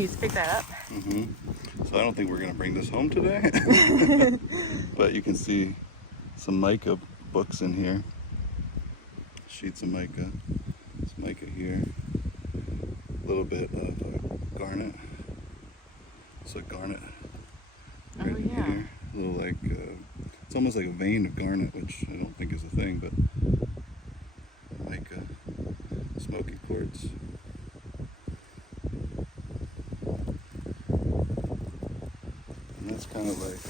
Can you pick that up? So I don't think we're going to bring this home today. But you can see some mica books in here. Sheets of mica. It's mica here. A little bit of garnet. So garnet right in here. A little like, it's almost like a vein of garnet, which I don't think is a thing, but mica, smoky quartz. And that's kind of like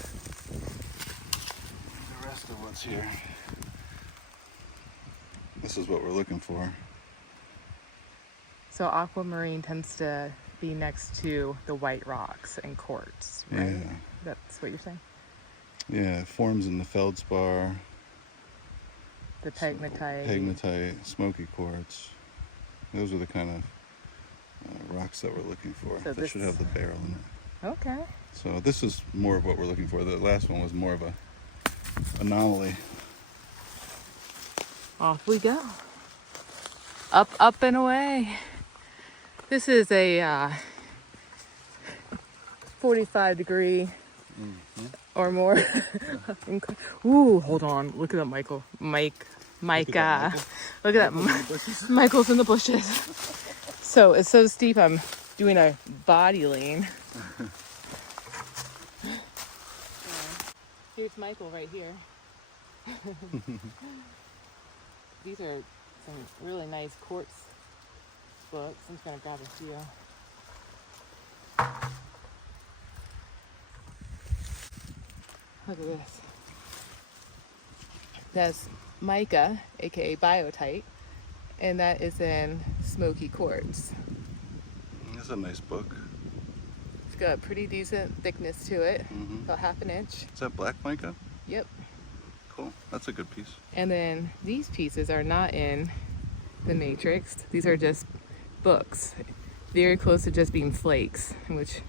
the rest of what's here. This is what we're looking for. So aquamarine tends to be next to the white rocks and quartz, right? Yeah. That's what you're saying? Yeah, it forms in the feldspar. The pegmatite. Pegmatite, smoky quartz. Those are the kind of rocks that we're looking for. So that should have the barrel in it. Okay. So this is more of what we're looking for. The last one was more of a anomaly. Off we go. Up, up and away. This is a 45-degree or more. Ooh, hold on. Look at that, Michael. Mica. Look at that. Michael's in the bushes. So it's so steep, I'm doing a body lean. Here's Michael right here. These are some really nice quartz books. I'm just going to grab a few. Look at this. That's mica, aka biotite, and that is in smoky quartz. That's a nice book. It's got a pretty decent thickness to it, about 1/2 inch. Is that black mica? Yep. Cool. That's a good piece. And then these pieces are not in the matrix. These are just books. Very close to just being flakes, which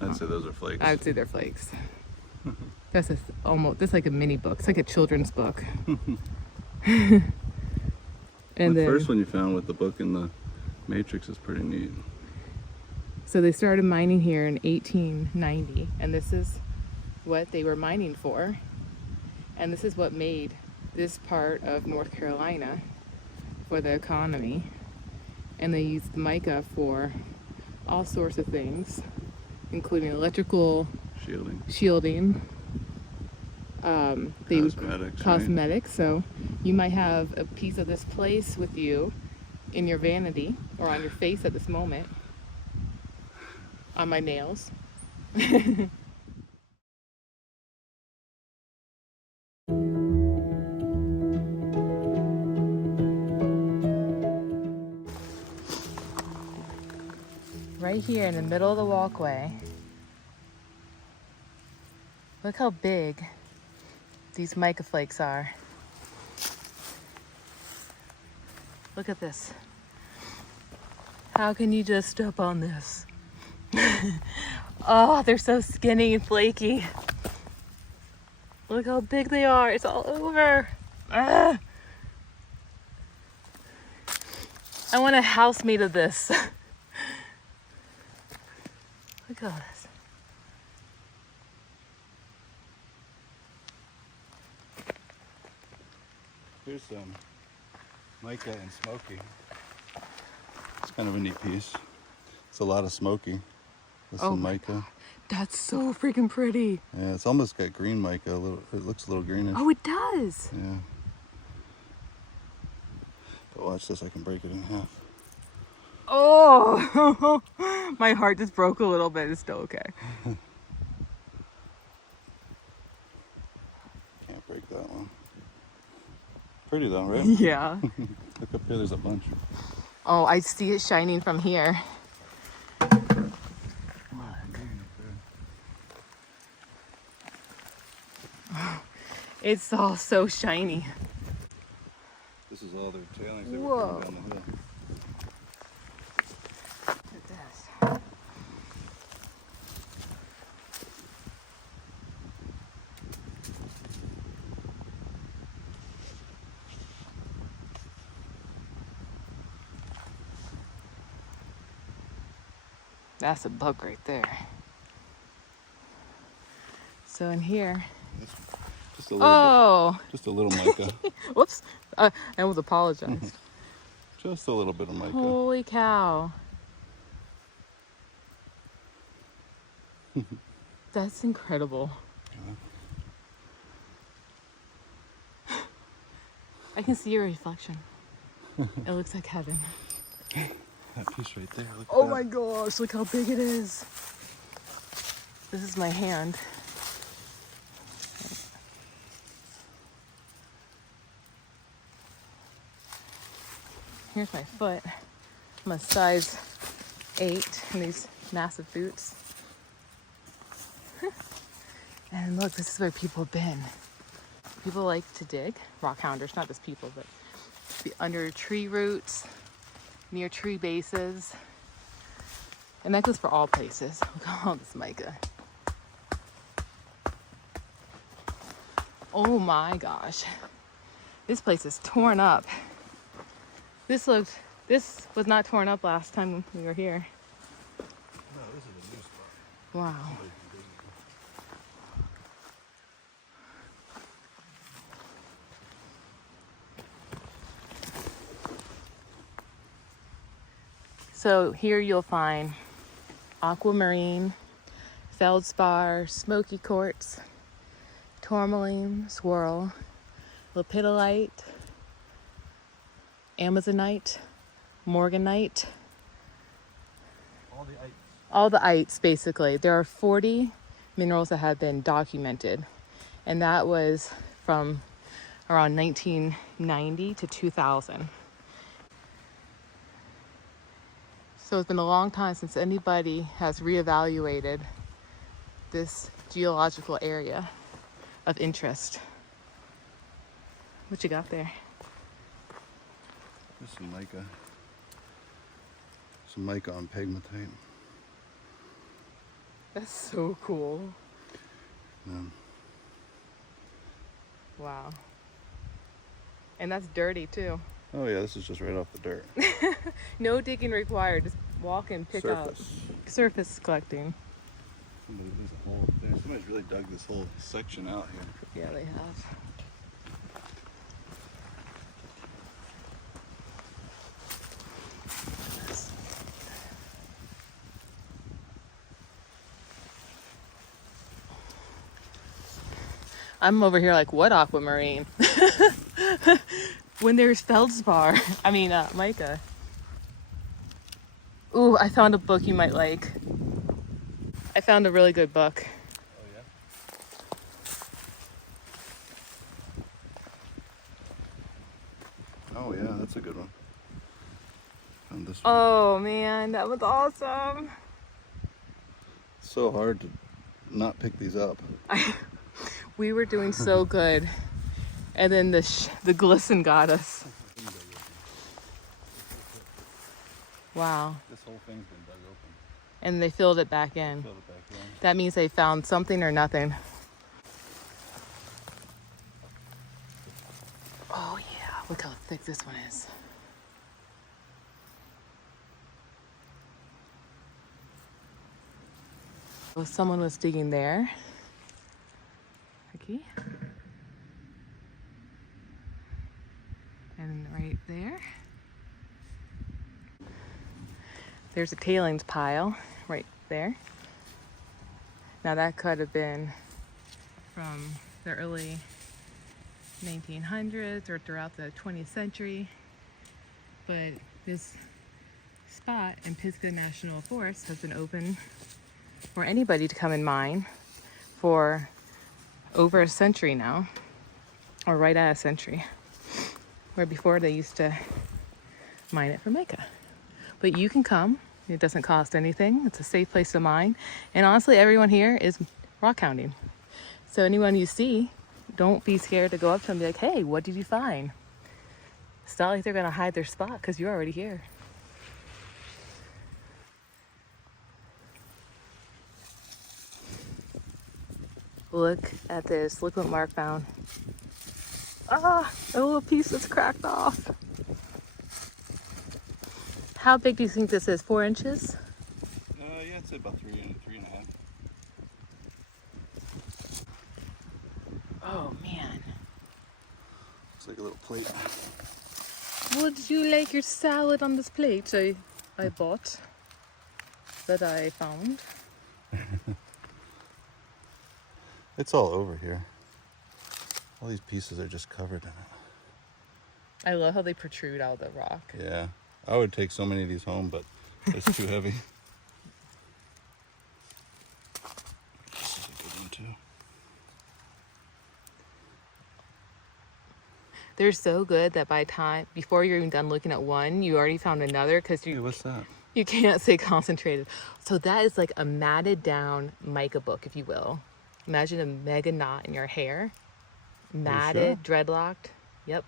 I'd say those are flakes. I would say they're flakes. That's that's like a mini book. It's like a children's book. And the first one you found with the book in the matrix is pretty neat. So they started mining here in 1890, and this is what they were mining for. And this is what made this part of North Carolina for the economy. And they used mica for all sorts of things, including electrical shielding. Cosmetics. So you might have a piece of this place with you in your vanity or on your face at this moment. On my nails. Right here in the middle of the walkway. Look how big these mica flakes are. Look at this. How can you just step on this? Oh, they're so skinny and flaky. Look how big they are. It's all over. Ah. I want a house made of this. Look at this. Here's some mica and smoky. It's kind of a neat piece. It's a lot of smoky with some mica. That's so freaking pretty. Yeah, it's almost got green mica. It looks a little greenish. Oh, it does. Yeah. But watch this. I can break it in half. Oh, my heart just broke a little bit. It's still okay. Can't break that one. Pretty though, right? Yeah. Look up here, there's a bunch. Oh, I see it shining from here. It's all so shiny. This is all their tailings they were Whoa. putting down the hill. Look at this. That's a bug right there. So in here, Just a little bit. Just a little mica. whoops, I almost apologized. Just a little bit of mica. Holy cow. That's incredible. I can see your reflection. It looks like heaven. That piece right there. Look at Oh that. my gosh, look how big it is. This is my hand. Here's my foot. I'm a size 8 in these massive boots. And look, this is where people have been. People like to dig, rockhounders, not just people, but be under tree roots, near tree bases. And that goes for all places. Look at all this mica. Oh my gosh. This place is torn up. This was not torn up last time we were here. No, this is a new spot. Wow. So here you'll find aquamarine, feldspar, smoky quartz, tourmaline, swirl, lepidolite, amazonite, morganite. All the ites, basically. There are 40 minerals that have been documented, and that was from around 1990 to 2000. So it's been a long time since anybody has reevaluated this geological area of interest. What you got there? There's some mica. Some mica on pegmatite. That's so cool. Um, Wow. And that's dirty too. oh yeah, this is just right off the dirt. No digging required. Just walk and pick up. Surface collecting. There's a hole up there. Somebody's really dug this whole section out here. Yeah, they have. I'm over here like, what aquamarine? When there's feldspar. I mean, mica. Ooh, I found a book you might like. I found a really good book. Oh yeah? Oh yeah, that's a good one. Found this one. Oh man, that was awesome. It's so hard to not pick these up. We were doing so good. And then the glisten got us. Wow. This whole thing's been dug open. And they filled it back in. Filled it back in. That means they found something or nothing. Oh yeah, look how thick this one is. Well, someone was digging there. Okay. And right there. There's a tailings pile right there. Now that could have been from the early 1900s or throughout the 20th century. But this spot in Pisgah National Forest has been open for anybody to come and mine for over a century now, or right at a century, where before they used to mine it for mica. But you can come, it doesn't cost anything, it's a safe place to mine, and honestly everyone here is rockhounding. So anyone you see, don't be scared to go up to them and be like, hey, what did you find? It's not like they're gonna hide their spot because you're already here. Look at this. Look what Mark found. Ah, a little piece that's cracked off. How big do you think this is? 4 inches? Yeah, say about 3.5. Oh man. Looks like a little plate. Would you like your salad on this plate I bought, that I found? It's all over here. All these pieces are just covered in it. I love how they protrude out of the rock. Yeah, I would take so many of these home, but it's too heavy. This is a good one too. They're so good that before you're even done looking at one, you already found another because Hey, what's that? you can't stay concentrated. So that is like a matted down mica book, if you will. Imagine a mega knot in your hair. Matted, dreadlocked. Yep.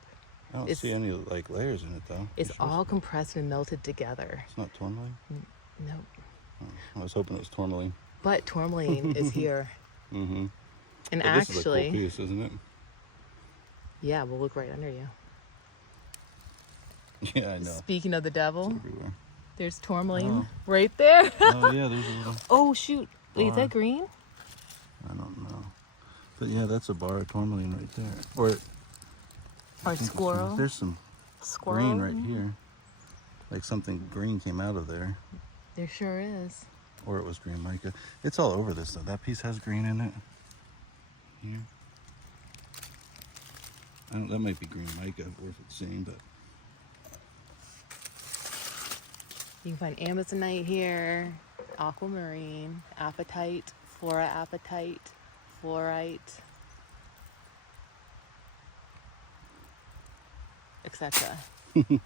I don't see any like layers in it though. It's You sure? all compressed and melted together. It's not tourmaline? No. Oh, I was hoping it was tourmaline. But tourmaline is here. Mm-hmm. And But actually, this is a cool piece, isn't it? yeah, we'll look right under you. Yeah, I know. Speaking of the devil, It's everywhere. there's tourmaline Oh. right there. Oh yeah, there's a little. Oh shoot. Wait, is bar. that green? I don't know. But yeah, that's a bar of tourmaline right there. Or Or squirrel? There's some Squirrel? green right here. Like something green came out of there. There sure is. Or it was green mica. It's all over this though. That piece has green in it. Here. That might be green mica worth it seeing, but You can find amazonite here, aquamarine, apatite, fluorite, etc. yeah,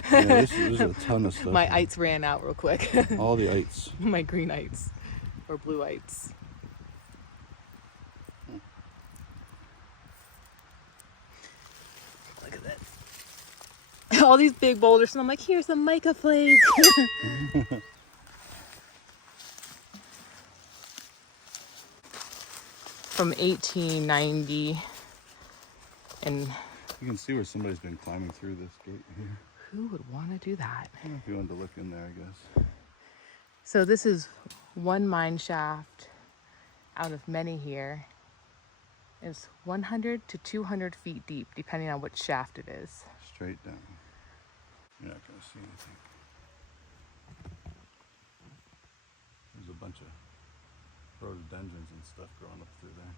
there's a ton of stuff. My here. ites ran out real quick. All the ites. My green ites or blue ites. Look at this. All these big boulders, and I'm like, here's some mica flakes. From 1890, and You can see where somebody's been climbing through this gate here. who would want to do that? Yeah, if you wanted to look in there, I guess. So this is one mine shaft out of many here. It's 100 to 200 feet deep, depending on which shaft it is. Straight down. You're not going to see anything. There's a bunch of rhododendrons and stuff growing up through there.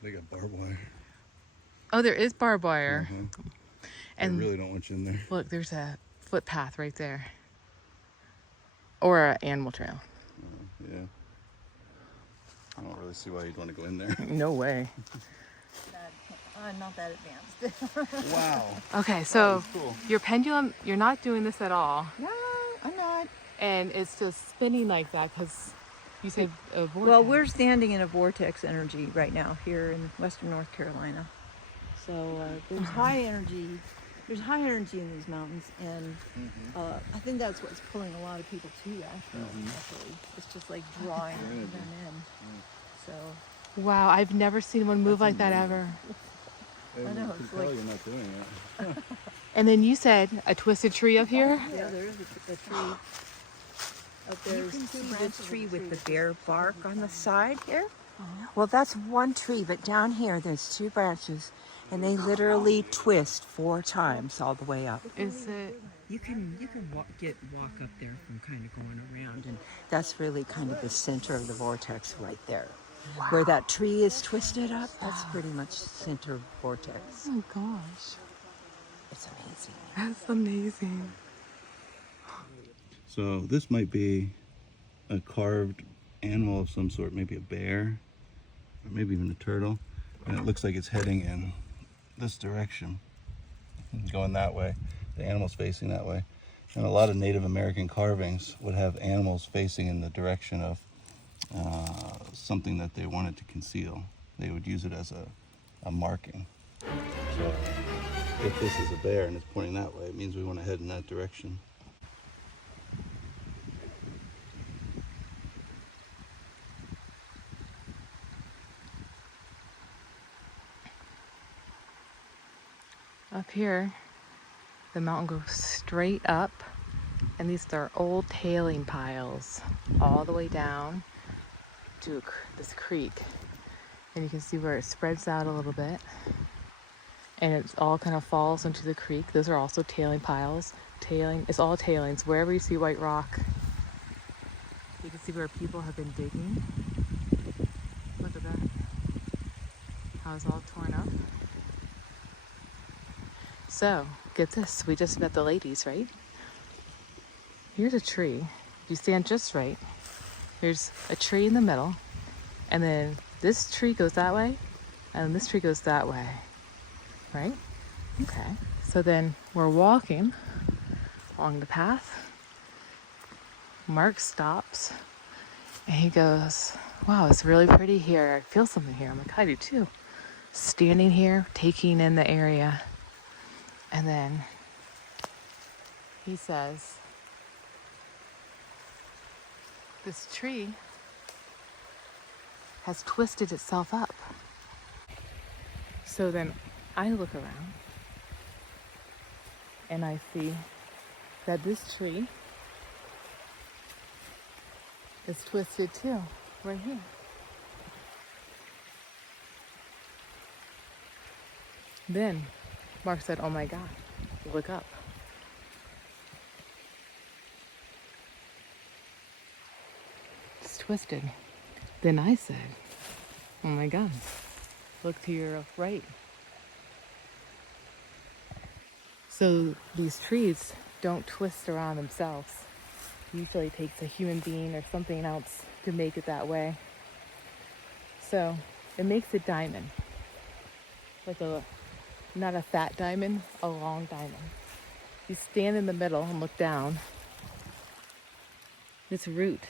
They got barbed wire. Oh, there is barbed wire. Mhm. And I really don't want you in there. look, there's a footpath right there. Or an animal trail. Yeah. I don't really see why you'd want to go in there. No way. I'm not that advanced. Wow. Okay, so Cool. your pendulum, you're not doing this at all. No, I'm not. And it's just spinning like that because you said a vortex. Well, we're standing in a vortex energy right now here in western North Carolina. So there's high energy. There's high energy in these mountains, and I think that's what's pulling a lot of people to Asheville. Actually, it's just like drawing them in. So Wow, I've never seen one move like that ever. I know, it's like- you're not doing it. And then you said a twisted tree up here? yeah, there's a tree. Up there, You can see this tree with the bare bark on the side here. Well, that's one tree, but down here there's two branches, and they literally twist 4 times all the way up. Is it? You can walk up there from kind of going around, and that's really kind of the center of the vortex right there. Where that tree is twisted up, that's pretty much center vortex. Oh my gosh. It's amazing. That's amazing. So this might be a carved animal of some sort, maybe a bear, or maybe even a turtle. And it looks like it's heading in this direction, going that way. The animal's facing that way. And a lot of Native American carvings would have animals facing in the direction of something that they wanted to conceal. They would use it as a marking. So if this is a bear and it's pointing that way, it means we want to head in that direction. Up here, the mountain goes straight up And these are old tailing piles all the way down to this creek. And you can see where it spreads out a little bit. And it all kind of falls into the creek. Those are also tailing piles. It's all tailings. Wherever you see white rock, you can see where people have been digging. Look at that. How it's all torn up. So, get this. We just met the ladies, right? Here's a tree. If you stand just right, there's a tree in the middle. And then this tree goes that way. And this tree goes that way. Right? Okay. So then we're walking along the path. Mark stops and he goes, wow, it's really pretty here. I feel something here. I'm like, I do too. Standing here, taking in the area. And then he says, this tree has twisted itself up. So then I look around and I see that this tree is twisted too, right here. Then Mark said, oh my God, look up. It's twisted. Then I said, oh my God, look to your right. So these trees don't twist around themselves. Usually it takes a human being or something else to make it that way. So it makes a diamond. Like not a fat diamond, a long diamond. You stand in the middle and look down. This root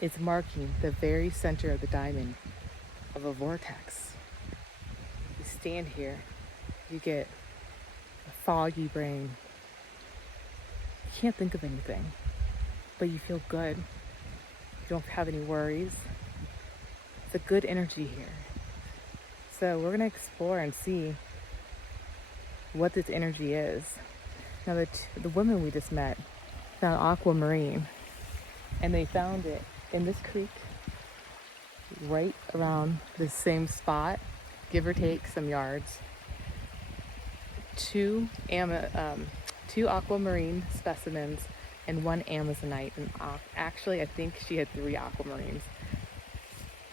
is marking the very center of the diamond of a vortex. You stand here, you get a foggy brain. You can't think of anything, but you feel good. You don't have any worries. It's a good energy here. So we're gonna explore and see what this energy is. Now the women we just met found aquamarine, and they found it in this creek right around the same spot, give or take some yards. Two aquamarine specimens and one amazonite. And actually, I think she had 3 aquamarines.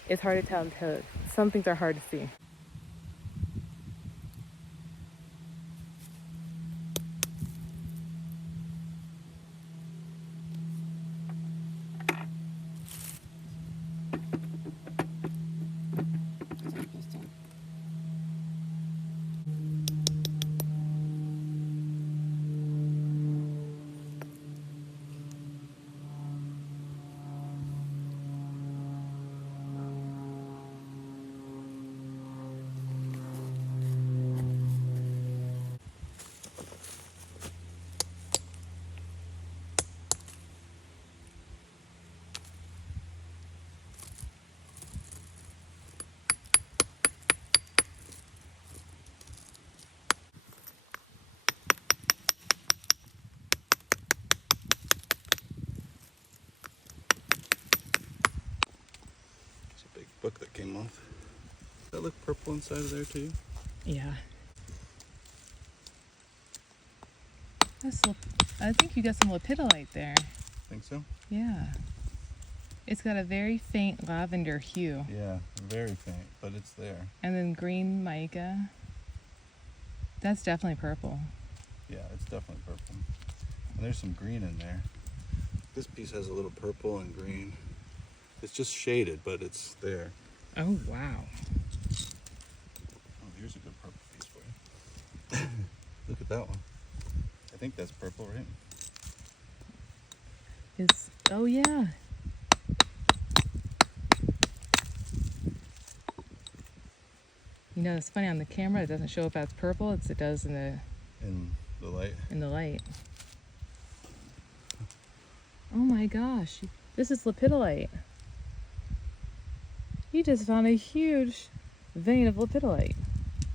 It's hard to tell until some things are hard to see. Book that came off. Does that look purple inside of there too? Yeah. I think you got some lepidolite there. Think so? Yeah. It's got a very faint lavender hue. Yeah, very faint, but it's there. And then green mica. That's definitely purple. Yeah, it's definitely purple. And there's some green in there. This piece has a little purple and green. It's just shaded, but it's there. Oh, wow. Oh, here's a good purple piece for you. Look at that one. I think that's purple, right? Oh, yeah. You know, it's funny, on the camera, it doesn't show up as purple. It does in the light. In the light. Oh my gosh. This is lepidolite. You just found a huge vein of lepidolite.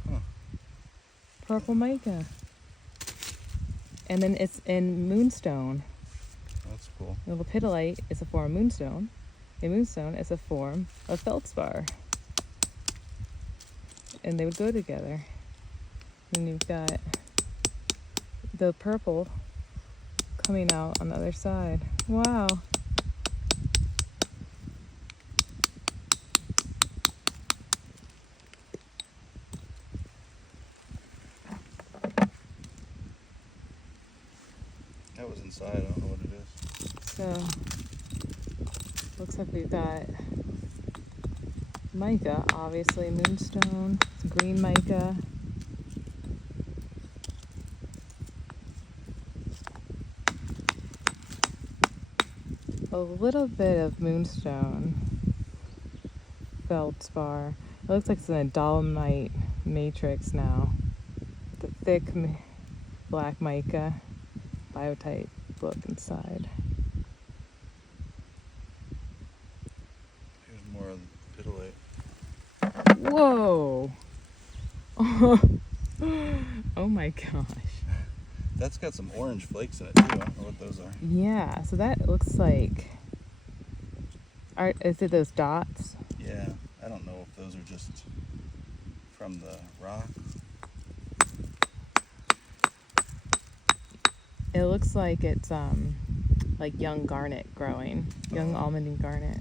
Huh. Purple mica. And then it's in moonstone. That's cool. The lepidolite is a form of moonstone. A moonstone is a form of feldspar. And they would go together. And you've got the purple coming out on the other side. Wow. That was inside. I don't know what it is. So, looks like we've got mica, obviously, moonstone, green mica. A little bit of moonstone, feldspar. It looks like it's in a dolomite matrix now. The thick black mica, biotite look inside. Here's more of the pidolite. Whoa! Oh my gosh. That's got some orange flakes in it too. I don't know what those are. Yeah, so that looks like. Is it those dots? Yeah, I don't know if those are just from the rock. It looks like it's like young garnet growing, young almond garnet.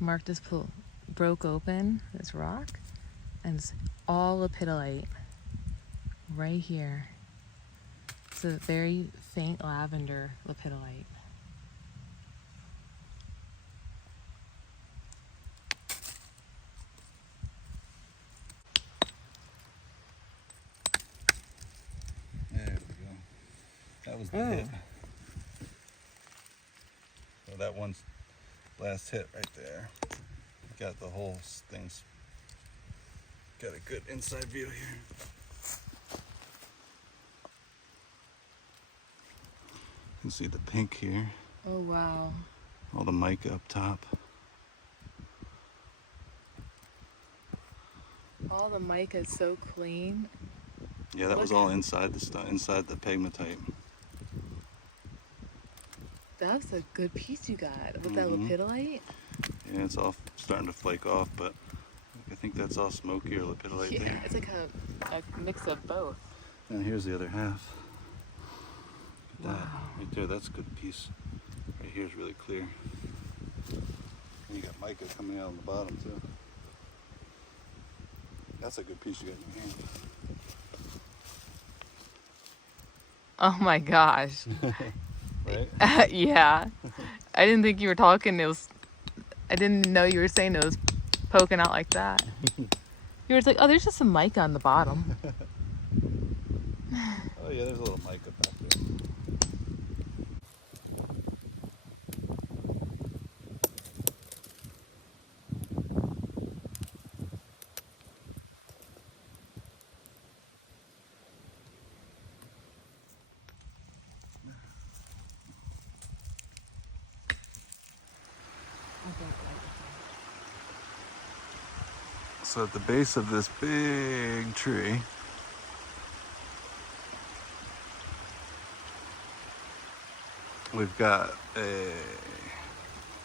Mark just broke open this rock, and it's all lepidolite right here. It's a very faint lavender lepidolite. There we go. That was the hit. So that one's last hit right there. Got the whole thing's got a good inside view here. You can see the pink here. Oh wow. All the mica up top. All the mica is so clean. Yeah, that was all inside the inside the pegmatite. That's a good piece you got with that lepidolite. Yeah, it's all starting to flake off, but I think that's all smoky or lepidolite Yeah, there. it's like a mix of both. And here's the other half. Look at that. Wow. Right there, that's a good piece. Right here is really clear. And you got mica coming out on the bottom too. That's a good piece you got in your hand. Oh my gosh. Right? Yeah. I didn't think you were talking. I didn't know you were saying it was poking out like that. You were just like, oh, there's just some mica on the bottom. Oh yeah, there's a little mica back there. So at the base of this big tree, we've got a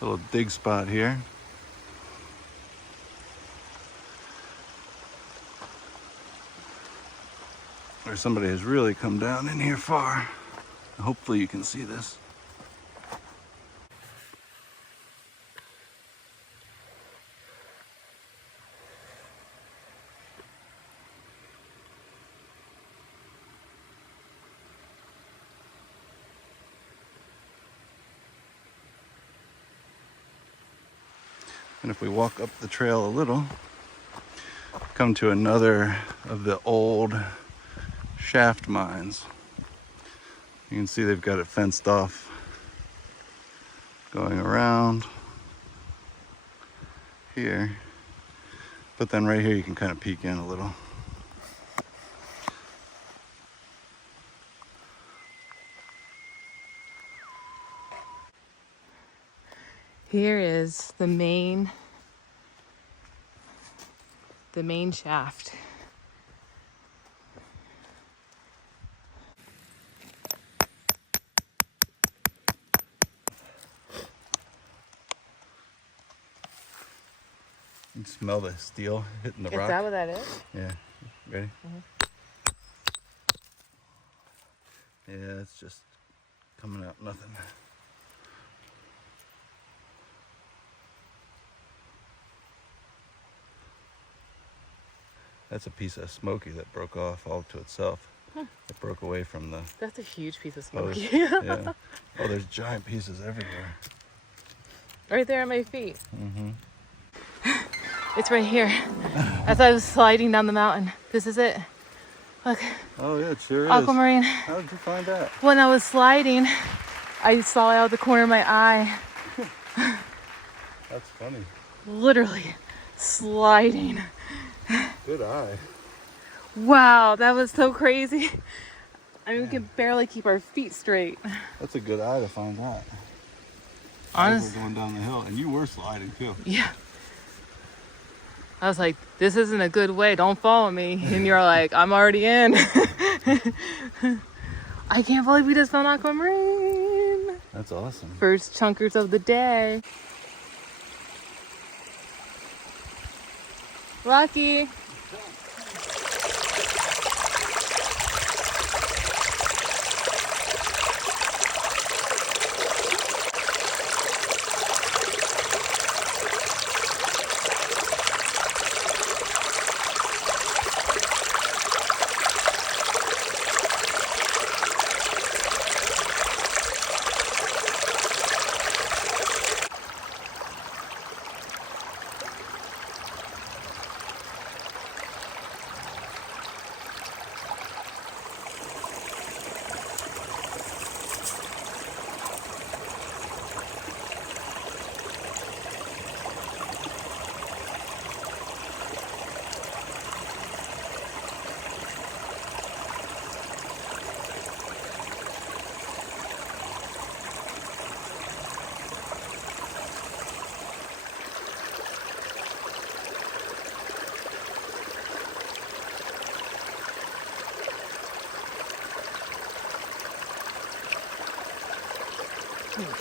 little dig spot here. Where somebody has really come down in here far. Hopefully you can see this. And if we walk up the trail a little, come to another of the old shaft mines. You can see they've got it fenced off, going around here. But then right here you can kind of peek in a little. Here is the main shaft. You can smell the steel hitting the rock. Is that what that is? Yeah. Ready? Yeah, it's just coming out nothing. That's a piece of smoky that broke off all to itself. It broke away from the That's a huge piece of post. smoky. Yeah. Oh, there's giant pieces everywhere. Right there at my feet. Mm-hmm. It's right here. As I was sliding down the mountain. This is it. Look, Oh yeah, it sure is. aquamarine. How did you find that? When I was sliding, I saw it out the corner of my eye. That's funny. Literally sliding. Good eye. Wow, that was so crazy. I mean, we can barely keep our feet straight. That's a good eye to find that. Honest. We're going down the hill, and you were sliding too. Yeah. I was like, this isn't a good way. Don't follow me. And you're like, I'm already in. I can't believe we just found aquamarine. That's awesome. First chunkers of the day. Rocky.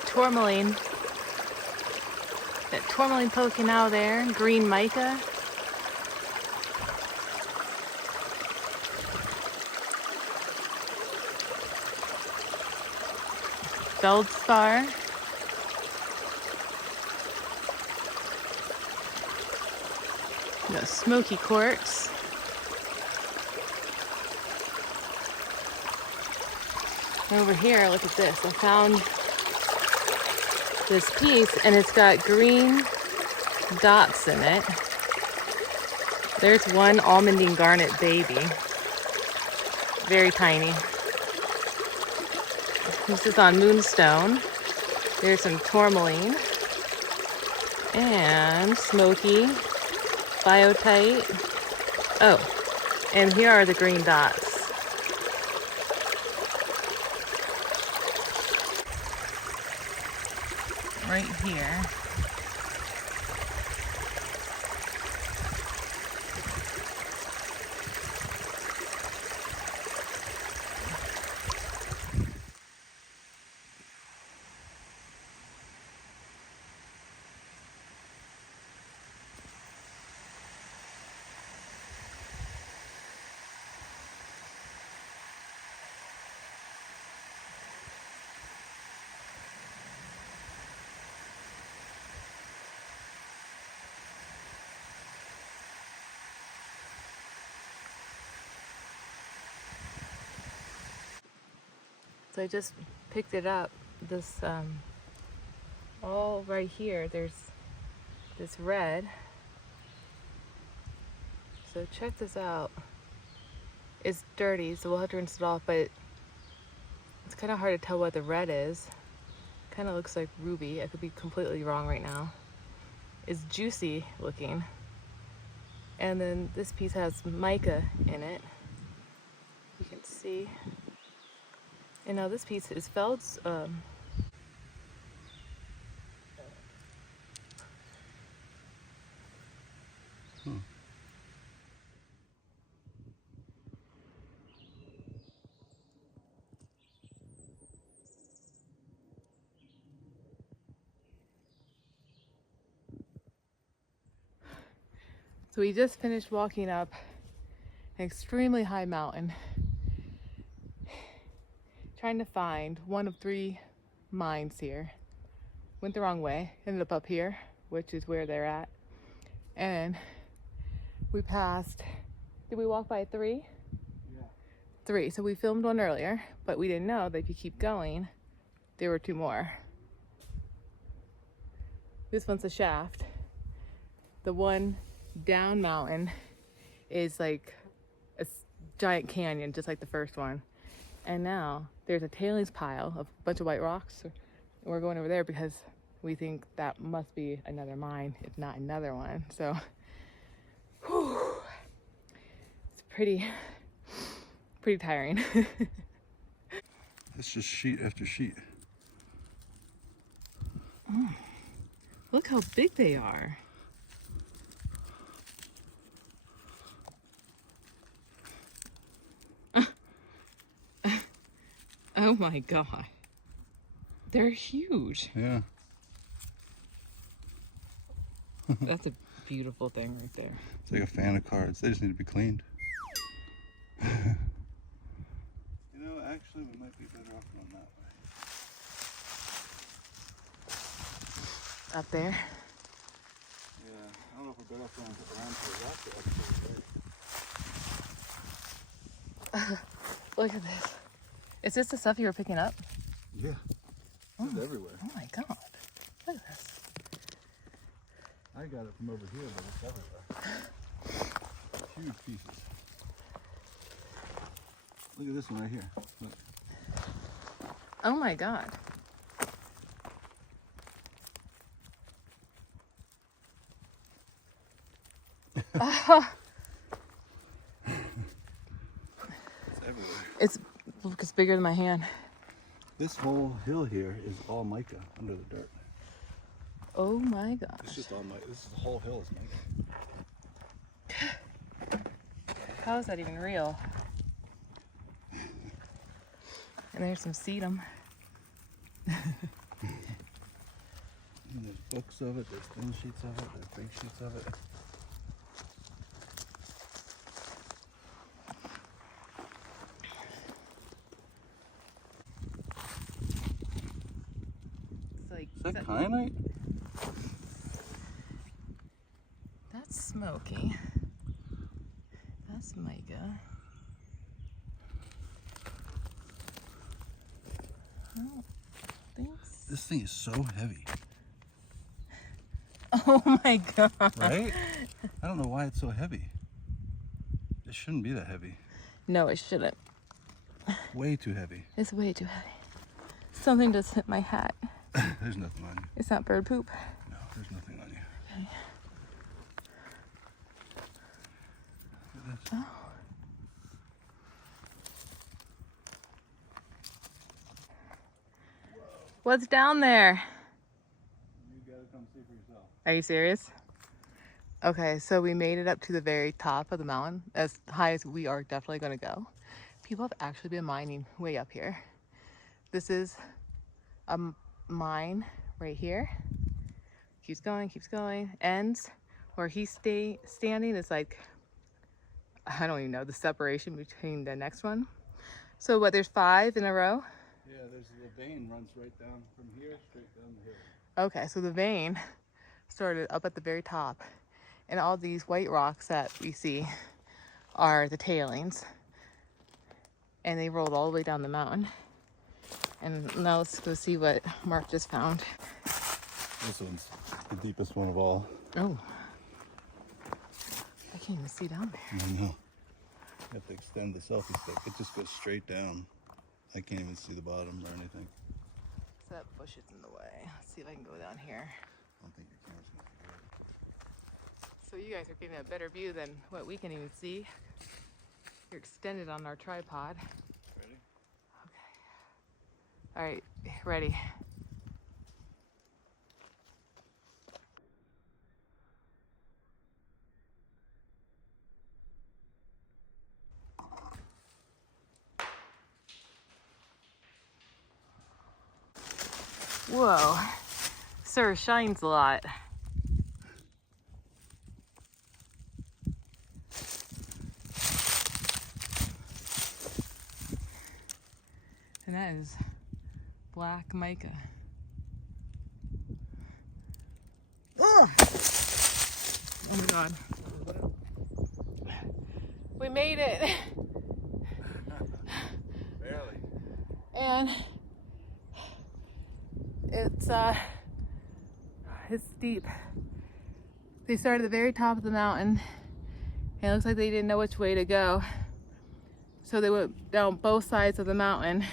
Tourmaline. That tourmaline poking out there. Green mica. Feldspar. The smoky quartz. Over here, look at this. I found this piece and it's got green dots in it. There's one almondine garnet baby. Very tiny. This is on moonstone. There's some tourmaline and smoky biotite. Oh, and here are the green dots. Right here. So I just picked it up. This, all right here, there's this red. So check this out. It's dirty, so we'll have to rinse it off, but it's kind of hard to tell what the red is. Kind of looks like ruby. I could be completely wrong right now. It's juicy looking. And then this piece has mica in it. You can see. And now this piece is So we just finished walking up an extremely high mountain, trying to find one of 3 mines here. Went the wrong way, ended up here, which is where they're at. And we passed, did we walk by 3? Yeah. 3. So we filmed one earlier, but we didn't know that if you keep going, there were 2 more. This one's a shaft. The one down mountain is like a giant canyon, just like the first one. And now there's a tailings pile of a bunch of white rocks. We're going over there because we think that must be another mine, if not another one. So, whew, it's pretty tiring. It's just sheet after sheet. Look how big they are. Oh my God. They're huge. Yeah. That's a beautiful thing right there. It's like a fan of cards. They just need to be cleaned. You know, actually, we might be better off going that way. Up there. Yeah, I don't know if we're better off going around to the left or Look at this. Is this the stuff you were picking up? Yeah. It's everywhere. Oh my God. Look at this. I got it from over here, but it's everywhere. Huge pieces. Look at this one right here. Look. Oh my God. It's everywhere. It's bigger than my hand. This whole hill here is all mica under the dirt. Oh my gosh. It's just all mica. This whole hill is mica. How is that even real? And there's some sedum. And there's books of it, there's thin sheets of it, there's big sheets of it. It's like, Is that kyanite? that's smoky. That's mica. I don't think so. This thing is so heavy, Oh my God. right? I don't know why it's so heavy. It shouldn't be that heavy. No, it shouldn't. Way too heavy. It's way too heavy. Something just hit my hat. There's nothing on you. It's not bird poop. No, there's nothing on you. Okay. Look at this. Oh. What's down there? You gotta come see for yourself. Are you serious? Okay, so we made it up to the very top of the mountain, as high as we are definitely going to go. People have actually been mining way up here. This is a mine right here. Keeps going, ends where he's standing is like, I don't even know, the separation between the next one. So what, there's 5 in a row? Yeah, there's the vein runs right down from here, straight down the hill. Okay, so the vein started up at the very top, and all these white rocks that we see are the tailings, and they rolled all the way down the mountain. And now let's go see what Mark just found. This one's the deepest one of all. Oh, I can't even see down there. I know. You have to extend the selfie stick. It just goes straight down. I can't even see the bottom or anything. So that bush is in the way. Let's see if I can go down here. I don't think your camera's gonna figure it. So you guys are getting a better view than what we can even see. You're extended on our tripod. Ready? Okay. All right, ready. Whoa, sir shines a lot. And that is black mica. Ugh. Oh my God. We made it. Barely. And it's steep. They started at the very top of the mountain, and it looks like they didn't know which way to go. So they went down both sides of the mountain.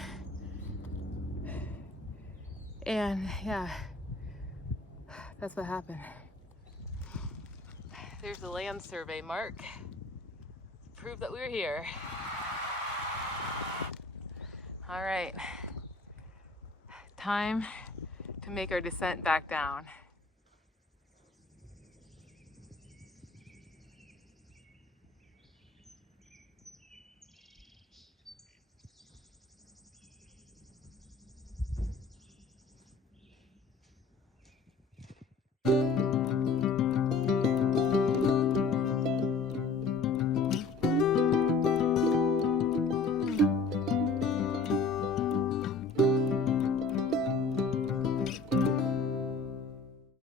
And yeah, that's what happened. There's the land survey mark to prove that we were here. All right, time to make our descent back down.